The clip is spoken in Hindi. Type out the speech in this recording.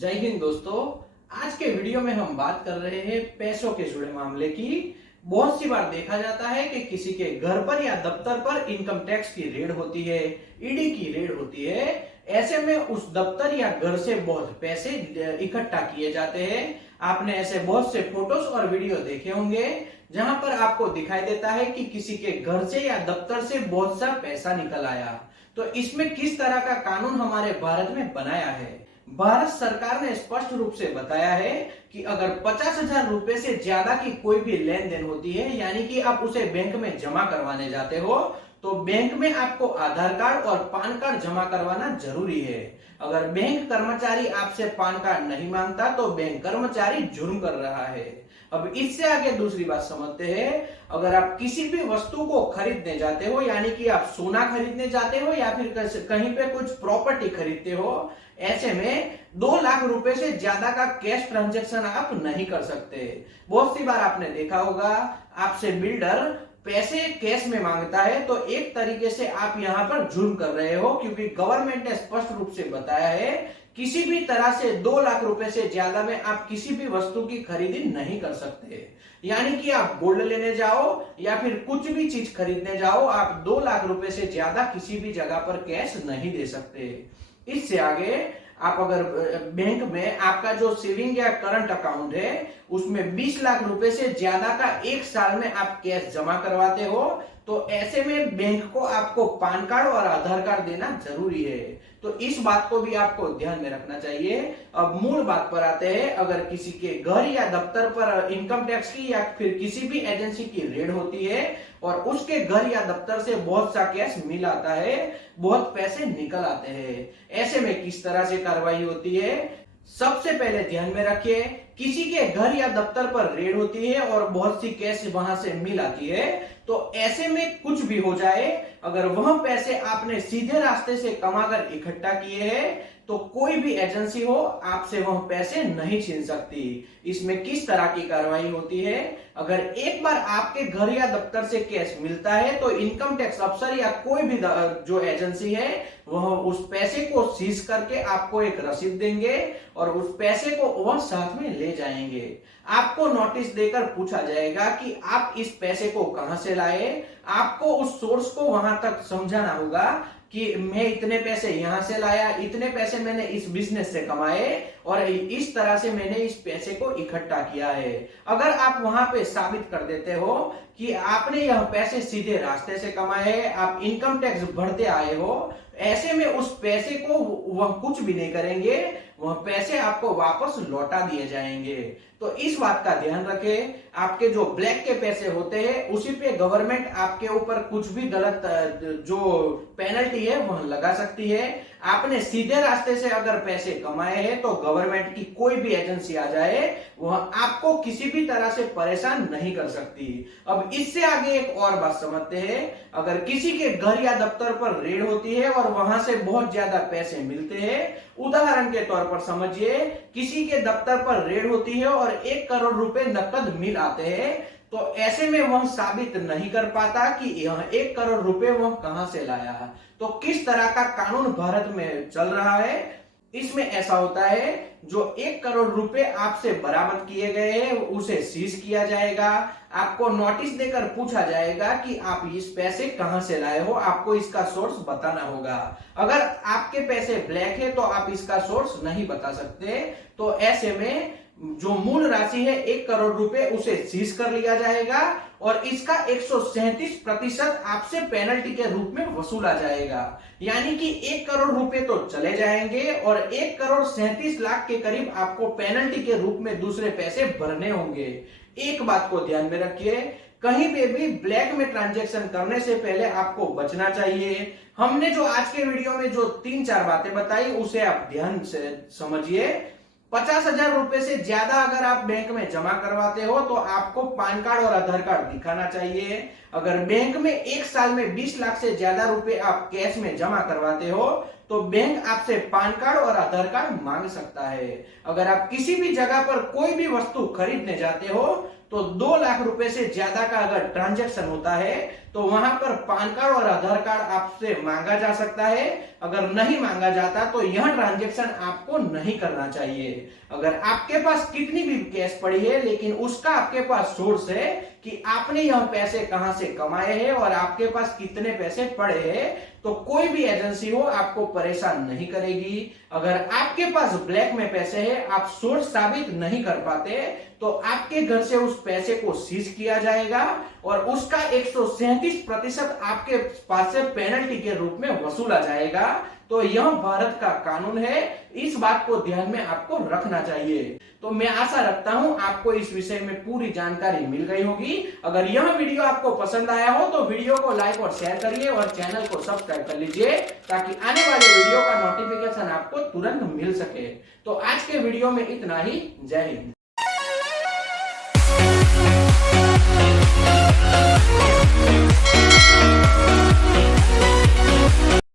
जय हिंद दोस्तों। आज के वीडियो में हम बात कर रहे हैं पैसों के जुड़े मामले की। बहुत सी बार देखा जाता है कि किसी के घर पर या दफ्तर पर इनकम टैक्स की रेड होती है, ईडी की रेड होती है। ऐसे में उस दफ्तर या घर से बहुत पैसे इकट्ठा किए जाते हैं। आपने ऐसे बहुत से फोटोज और वीडियो देखे होंगे जहां पर आपको दिखाई देता है कि किसी के घर से या दफ्तर से बहुत सा पैसा निकल आया। तो इसमें किस तरह का कानून हमारे भारत में बनाया है? भारत सरकार ने स्पष्ट रूप से बताया है कि अगर 50,000 रुपए से ज्यादा की कोई भी लेन देन होती है, यानी कि आप उसे बैंक में जमा करवाने जाते हो, तो बैंक में आपको आधार कार्ड और पान कार्ड जमा करवाना जरूरी है। अगर बैंक कर्मचारी आपसे पान कार्ड नहीं मांगता तो बैंक कर्मचारी जुर्म कर रहा है। अब इससे आगे दूसरी बात समझते हैं। अगर आप किसी भी वस्तु को खरीदने जाते हो, यानी कि आप सोना खरीदने जाते हो या फिर कहीं पे कुछ प्रॉपर्टी खरीदते हो, ऐसे में 2 लाख रुपए से ज्यादा का कैश ट्रांजैक्शन आप नहीं कर सकते। बहुत सी बार आपने देखा होगा आपसे बिल्डर पैसे कैश में मांगता है, तो एक तरीके से आप यहाँ पर जुर्म कर रहे हो, क्योंकि गवर्नमेंट ने स्पष्ट रूप से बताया है किसी भी तरह से 2 लाख रुपए से ज्यादा में आप किसी भी वस्तु की खरीदी नहीं कर सकते। यानी कि आप गोल्ड लेने जाओ या फिर कुछ भी चीज खरीदने जाओ, आप 2 लाख रुपए से ज्यादा किसी भी जगह पर कैश नहीं दे सकते। इससे आगे आप अगर बैंक में आपका जो सेविंग या करंट अकाउंट है उसमें 20 लाख रुपए से ज्यादा का एक साल में आप कैश जमा करवाते हो, तो ऐसे में बैंक को आपको पान कार्ड और आधार कार्ड देना जरूरी है। तो इस बात को भी आपको ध्यान में रखना चाहिए। अब मूल बात पर आते हैं। अगर किसी के घर या दफ्तर पर इनकम टैक्स की या फिर किसी भी एजेंसी की रेड होती है और उसके घर या दफ्तर से बहुत सा कैश मिल आता है, बहुत पैसे निकल आते हैं, ऐसे में किस तरह से कार्रवाई होती है? सबसे पहले ध्यान में रखिए, किसी के घर या दफ्तर पर रेड होती है और बहुत सी कैश वहां से मिल आती है, तो ऐसे में कुछ भी हो जाए, अगर वह पैसे आपने सीधे रास्ते से कमाकर इकट्ठा किए हैं, तो कोई भी एजेंसी हो आपसे वह पैसे नहीं छीन सकती। इसमें किस तरह की कार्रवाई होती है? अगर एक बार आपके घर या दफ्तर से कैश मिलता है तो इनकम टैक्स अफसर या कोई भी जो एजेंसी है वह उस पैसे को सीज करके आपको एक रसीद देंगे और उस पैसे को वह साथ में ले जाएंगे। आपको नोटिस देकर पूछा जाएगा कि आप इस पैसे को कहां से लाए। आपको उस सोर्स को वहां तक समझाना होगा कि मैं इतने पैसे यहां से लाया, इतने पैसे मैंने इस बिजनेस से कमाए और इस तरह से मैंने इस पैसे को इकट्ठा किया है। अगर आप वहां पे साबित कर देते हो कि आपने यह पैसे सीधे रास्ते से कमाए, आप इनकम टैक्स भरते आए हो, ऐसे में उस पैसे को वह कुछ भी नहीं करेंगे, वह पैसे आपको वापस लौटा दिए जाएंगे। तो इस बात का ध्यान रखें। आपके जो ब्लैक के पैसे होते हैं उसी पे गवर्नमेंट आपके ऊपर कुछ भी गलत जो पेनल्टी है वह लगा सकती है। आपने सीधे रास्ते से अगर पैसे कमाए हैं तो गवर्नमेंट की कोई भी एजेंसी आ जाए वह आपको किसी भी तरह से परेशान नहीं कर सकती। अब इससे आगे एक और बात समझते हैं। अगर किसी के घर या दफ्तर पर रेड होती है और वहां से बहुत ज्यादा पैसे मिलते हैं, उदाहरण के तौर पर समझिए किसी के दफ्तर पर रेड होती है और 1 करोड़ रुपए नकद मिल आते हैं, तो ऐसे में वह साबित नहीं कर पाता कि यह 1 करोड़ रुपए वह कहां से लाया। तो किस तरह का कानून भारत में चल रहा है? इसमें ऐसा होता है, जो 1 करोड़ रुपए आपसे बरामद किए गए हैं उसे सीज किया जाएगा। आपको नोटिस देकर पूछा जाएगा कि आप इस पैसे कहां से लाए हो, आपको इसका सोर्स बताना होगा। अगर आपके पैसे ब्लैक है तो आप इसका सोर्स नहीं बता सकते, तो ऐसे में जो मूल राशि है 1 करोड़ रुपए उसे सीज कर लिया जाएगा और इसका 137% आपसे पेनल्टी के रूप में वसूला जाएगा। यानी कि 1 करोड़ रुपए तो चले जाएंगे और 1 करोड़ 37 लाख के करीब आपको पेनल्टी के रूप में दूसरे पैसे भरने होंगे। एक बात को ध्यान में रखिए, कहीं पे भी ब्लैक में ट्रांजैक्शन करने से पहले आपको बचना चाहिए। हमने जो आज के वीडियो में जो 3-4 बातें बताई उसे आप ध्यान से समझिए। 50,000 रुपए से ज्यादा अगर आप बैंक में जमा करवाते हो तो आपको पान कार्ड और आधार कार्ड दिखाना चाहिए। अगर बैंक में एक साल में 20 लाख से ज्यादा रुपए आप कैश में जमा करवाते हो तो बैंक आपसे पान कार्ड और आधार कार्ड मांग सकता है। अगर आप किसी भी जगह पर कोई भी वस्तु खरीदने जाते हो तो 2 लाख रुपए से ज्यादा का अगर ट्रांजैक्शन होता है तो वहां पर पैन कार्ड और आधार कार्ड आपसे मांगा जा सकता है। अगर नहीं मांगा जाता तो यह ट्रांजैक्शन आपको नहीं करना चाहिए। अगर आपके पास कितनी भी कैश पड़ी है लेकिन उसका आपके पास सोर्स है कि आपने यह पैसे कहां से कमाए हैं और आपके पास कितने पैसे पड़े हैं, तो कोई भी एजेंसी हो आपको परेशान नहीं करेगी। अगर आपके पास ब्लैक में पैसे हैं, आप सोर्स साबित नहीं कर पाते, तो आपके घर से उस पैसे को सीज किया जाएगा और उसका 137% आपके पास से पेनल्टी के रूप में वसूला जाएगा। तो यह भारत का कानून है, इस बात को ध्यान में आपको रखना चाहिए। तो मैं आशा रखता हूं आपको इस विषय में पूरी जानकारी मिल गई होगी। अगर यह वीडियो आपको पसंद आया हो तो वीडियो को लाइक और शेयर करिए और चैनल को सब्सक्राइब कर लीजिए ताकि आने वाले वीडियो का नोटिफिकेशन आपको तुरंत मिल सके। तो आज के वीडियो में इतना ही। जय हिंद।